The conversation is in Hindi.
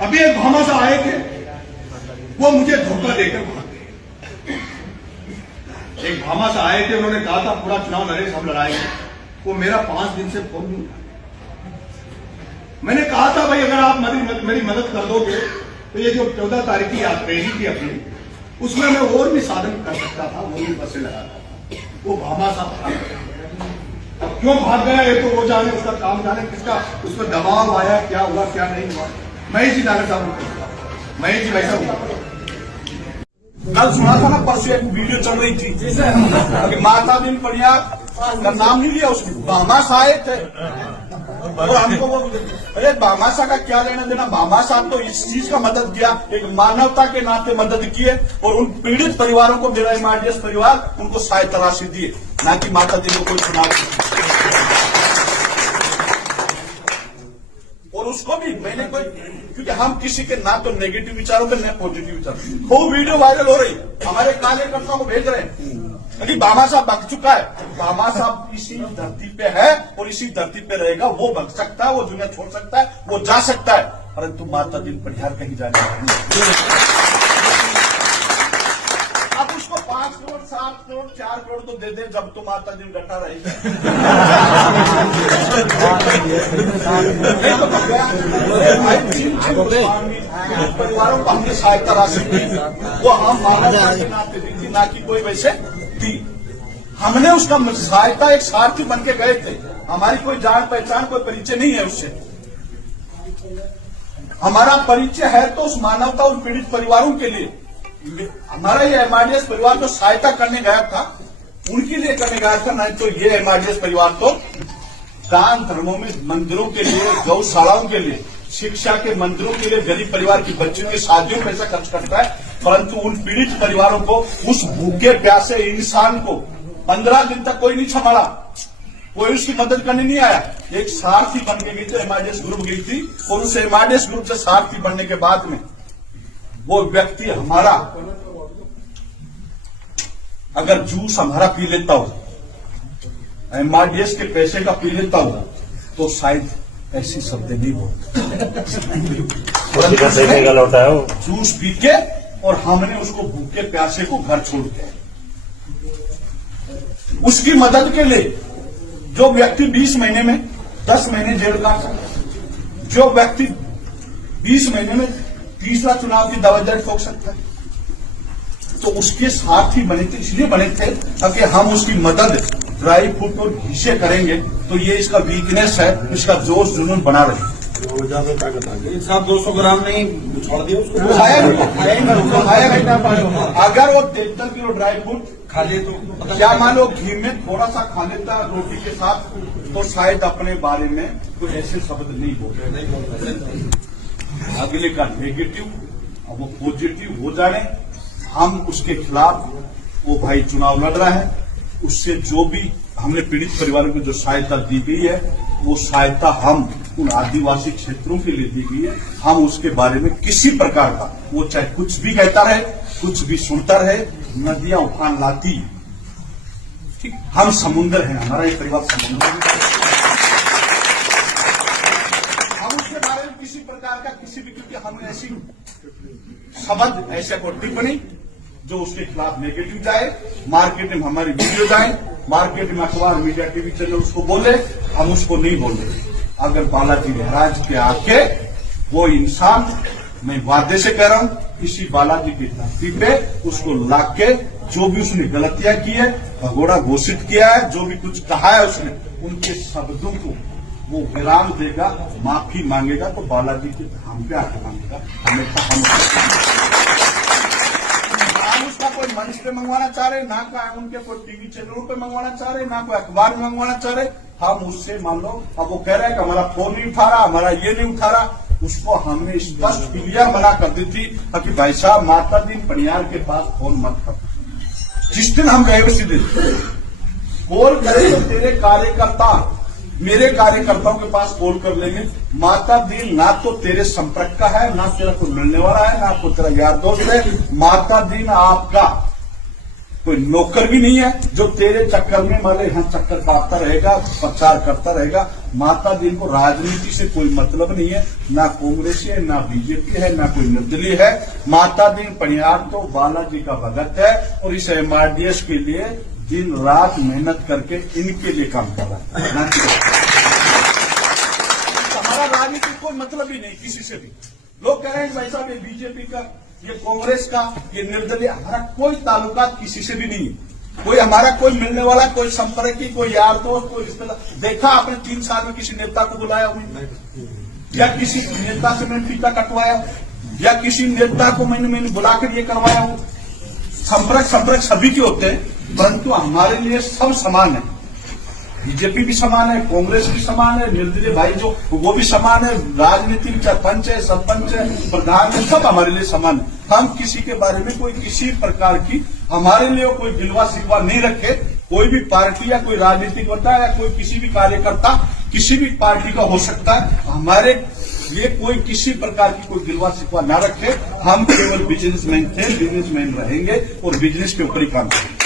अभी एक भामा से आए थे, वो मुझे धोखा देकर भाग गए। एक भामा से आए थे, उन्होंने कहा था पूरा चुनाव लड़े, हम लड़ाएंगे। वो मेरा 5 दिन से फोन नहीं उठा। मैंने कहा था भाई अगर आप मेरी मदद कर दोगे तो ये जो 14 तारीख की रैली थी अपनी, उसमें मैं और भी साधन कर सकता था, वो भी बसें लगाता था। वो भामा साहब भाग गया। अब क्यों भाग गया ये तो वो जाने, उसका काम जाने, किसका उस पर दबाव आया, क्या हुआ क्या नहीं हुआ। महेश जी डागर साहब, महेश जी भाई साहब, कल सुना था ना, परसों एक वीडियो चल रही थी कि माता दिन पड़िया का नाम नहीं लिया, उसने भामाशा आए थे और हमको वो, अरे भामाशा का क्या लेना देना। भामाशा तो इस चीज का मदद किया, एक मानवता के नाते मदद किए और उन पीड़ित परिवारों को, मेरा एमआरडीएस परिवार, उनको सहायता राशि दिए, ना कि माता दिन को कोई चुनाव। और उसको भी मैंने कोई, क्योंकि हम किसी के ना तो नेगेटिव विचारों पे ना पॉजिटिव विचार, वो वीडियो वायरल हो रही, हमारे कार्यकर्ताओं को भेज रहे हैं कि भामा साहब भग चुका है। भामा साहब इसी धरती पे है और इसी धरती पे रहेगा। वो भग सकता है, वो दुनिया छोड़ सकता है, वो जा सकता है, परंतु माता दिन पड़ियार कहीं जाने वाली नहीं। अब उसको 5 करोड़ 7 करोड़ 4 करोड़ तो दे दे, जब तो माता दिन डटा रहेगा। परिवारों को हमने सहायता राशि दी, वो हम मानवता के नाते दी थी, ना कि कोई वैसे थी। हमने उसका सहायता एक सारथी बन के गए थे। हमारी कोई जान पहचान, कोई परिचय नहीं है उससे। हमारा परिचय है तो उस मानवता, उन पीड़ित परिवारों के लिए। हमारा ये एमआरडीएस परिवार जो सहायता करने गया था, उनके लिए करने गया था, नहीं तो ये एमआरडीएस परिवार तो दान धर्मों में, मंदिरों के लिए, गौशालाओं के लिए, शिक्षा के मंदिरों के लिए, गरीब परिवार की बच्चियों की शादियों में पैसा खर्च करता है। परंतु उन पीड़ित परिवारों को, उस भूखे प्यासे इंसान को 15 दिन तक कोई नहीं संभाला, कोई उसकी मदद करने नहीं आया। एक सारथी बन के गई थी, एमआरडीएस ग्रुप गई थी, और उस एमआरडीएस ग्रुप से सारथी बनने के बाद में वो व्यक्ति हमारा अगर जूस हमारा पी लेता हो, एमआरडीएस के पैसे का पी लेता हो, तो शायद ऐसी शब्द नहीं बोलता। होता है वो जूस पी के, और हमने उसको भूखे प्यासे को घर छोड़ के, उसकी मदद के लिए जो व्यक्ति 20 महीने में 10 महीने जेल काट सकता, जो व्यक्ति 20 महीने में तीसरा चुनाव की दवाई ठोक सकता है, तो उसके साथ ही बने थे। इसलिए बने थे ताकि हम उसकी मदद ड्राई फ्रूट और घी से करेंगे, तो ये इसका वीकनेस है, इसका जोश जुनून बना रहे। ज्यादा ताकत आ गई। 200 ग्राम नहीं छोड़ दिया उसको, अगर वो 73 किलो ड्राई फ्रूट खा ले तो क्या मान लो घी में थोड़ा सा खा लेता रोटी के साथ, तो शायद अपने बारे में कोई ऐसे शब्द नहीं बोलते। अगले का नेगेटिव, अब वो पॉजिटिव हो जाए, हम उसके खिलाफ, वो भाई चुनाव लड़ रहा है, उससे जो भी हमने पीड़ित परिवारों को जो सहायता दी गई है, वो सहायता हम उन आदिवासी क्षेत्रों के लिए दी गई है। हम उसके बारे में किसी प्रकार का, वो चाहे कुछ भी कहता रहे, कुछ भी सुनता रहे, नदियां उफान लाती, ठीक, हम समुद्र हैं, हमारा ये परिवार समुद्र है। हम उसके बारे में किसी प्रकार का, किसी भी, क्योंकि हमने ऐसी शब्द, ऐसे को टिप्पणी जो उसके खिलाफ नेगेटिव जाए, मार्केट में हमारी वीडियो जाए, मार्केट में अखबार, मीडिया, टीवी चैनल उसको बोले, हम उसको नहीं बोले। अगर बालाजी महाराज के आके वो इंसान, मैं वादे से कह रहा हूं, इसी बालाजी की धरती पे उसको लाके जो भी उसने गलतियां की है, भगोड़ा घोषित किया है, जो भी कुछ कहा है उसने, उनके शब्दों को वो विराम देगा, माफी मांगेगा, तो बालाजी के धाम पे आके मांगेगा। हमेशा हम उसका कोई मंच पे मंगवाना चाह रहे, ना उनके कोई टीवी चैनलों पे मंगवाना चाह रहे, ना कोई अखबार में मंगवाना चाह रहे। हम उससे मान लो, अब वो कह रहे हैं कि हमारा फोन नहीं उठा रहा, हमारा ये नहीं उठा रहा, उसको हमने स्पष्ट क्लियर मना कर दी थी कि भाई साहब माता दिन पड़ियार के पास फोन मत कर। जिस दिन हम गए उसी दिन कॉल करें तो तेरे कार्यकर्ता मेरे कार्यकर्ताओं के पास कॉल कर लेंगे। माता दिन ना तो तेरे संपर्क का है, ना तेरा कोई मिलने वाला है, ना कोई तेरा यार दोस्त है। माता दिन आपका कोई नौकर भी नहीं है जो तेरे चक्कर में मारे यहाँ चक्कर काटता रहेगा, प्रचार करता रहेगा। माता दिन को राजनीति से कोई मतलब नहीं है, ना कांग्रेस है, ना बीजेपी है, ना कोई निर्दलीय है। माता दिन पनियार तो बालाजी का भगत है और इस एमआरडीएस के लिए दिन रात मेहनत करके इनके लिए काम कर रहा है। हमारा राजनीति कोई मतलब ही नहीं किसी से भी। लोग कह रहे हैं भाई साहब ये बीजेपी का, ये कांग्रेस का, ये निर्दलीय, हमारा कोई ताल्लुकात किसी से भी नहीं है। कोई हमारा कोई मिलने वाला, कोई संपर्क, कोई यार दोस्त, कोई रिश्तेदार देखा आपने 3 साल में किसी नेता को बुलाया हुआ या किसी नेता से मैंने फीता कटवाया या किसी नेता को मैंने बुलाकर ये करवाया हूं। संपर्क सभी के होते हैं, परंतु हमारे लिए सब समान है। बीजेपी भी समान है, कांग्रेस भी समान है, निर्दलीय भाई जो वो भी समान है, राजनीति में चाहे पंच है, सरपंच है, प्रधान है, सब हमारे लिए समान है। हम किसी के बारे में कोई किसी प्रकार की हमारे लिए कोई गिलवा शिकवा नहीं रखे। कोई भी पार्टी या कोई राजनीतिक बंदा या कोई किसी भी कार्यकर्ता किसी भी पार्टी का हो सकता है, हमारे लिए कोई किसी प्रकार की कोई गिलवा शिकवा न रखे। हम केवल बिजनेसमैन थे, बिजनेसमैन रहेंगे और बिजनेस के ऊपर ही काम करेंगे।